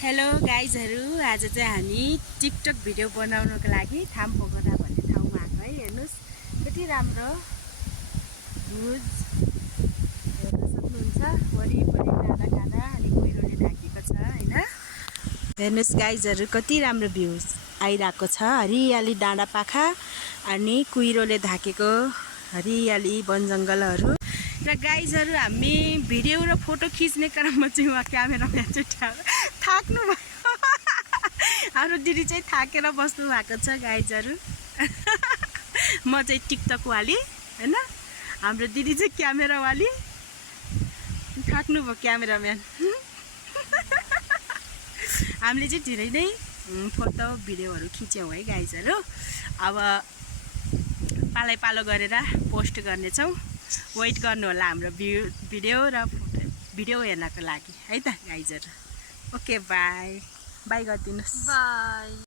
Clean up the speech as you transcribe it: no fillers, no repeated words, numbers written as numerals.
Hello गाइजहरू, आज चाहिँ हामी टिकटक भिडियो बनाउनको लागि थाम पोखरा भन्ने ठाउँमा आएको है। हेर्नुहोस् कति राम्रो भुज हेर्न सक्नुहुन्छ। वरिपरि डाँडा अनि कुहिरोले ढाकेको छ हैन। हेर्नुहोस् गाइजहरू, कति राम्रो भ्यूज आइरहेको छ। हरियाली डाँडा पाखा अनि कुहिरोले ढाकेको हरियाली वन जङ्गलहरू। र गाइजहरू, हामी भिडियो र फोटो खिच्ने क्रममा चाहिँ उहाँ क्यामेराम्यान चाहिँ थाक्नु भयो। हाम्रो दिदी चाहिँ थाकेर बस्नु भएको छ गाइजहरू। म चाहिँ टिकटक वाली हैन, हाम्रो दिदी चाहिँ क्यामेरा वाली। थाक्नु भयो क्यामेराम्यान। हामीले चाहिँ धेरै नै फोटो भिडियोहरू खिच्यौँ है गाइजहरू। अब पालै पालो गरेर पोस्ट गर्नेछौँ। वेट गर्नु होला हाम्रो भिडियो र भिडियो हेर्नको लागि है त गाइजहरू। ओके, बाई बाई गरिदिनुहोस्। बाई।